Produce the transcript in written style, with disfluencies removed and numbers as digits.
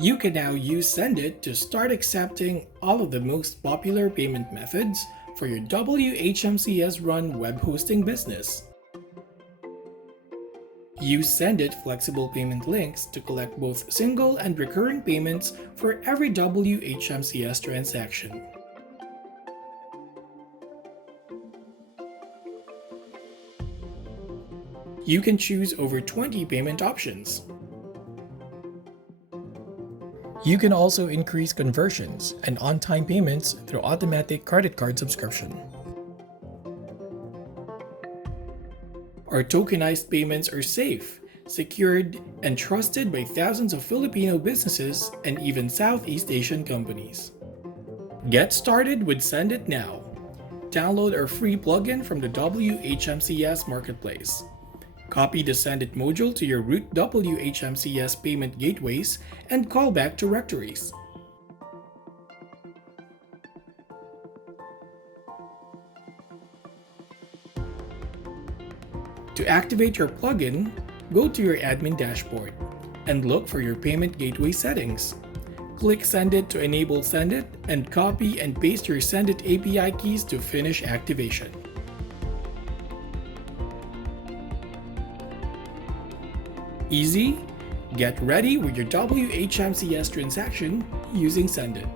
You can now use Xendit to start accepting all of the most popular payment methods for your WHMCS run web hosting business. Use Xendit flexible payment links to collect both single and recurring payments for every WHMCS transaction. You can choose over 20 payment options. You can also increase conversions and on-time payments through automatic credit card subscription. Our tokenized payments are safe, secured, and trusted by thousands of Filipino businesses and even Southeast Asian companies. Get started with Xendit now. Download our free plugin from the WHMCS Marketplace. Copy the Xendit module to your root WHMCS payment gateways and callback directories. To activate your plugin, go to your admin dashboard and look for your payment gateway settings. Click Xendit to enable Xendit and copy and paste your Xendit API keys to finish activation. Easy? Get ready with your WHMCS transaction using Xendit.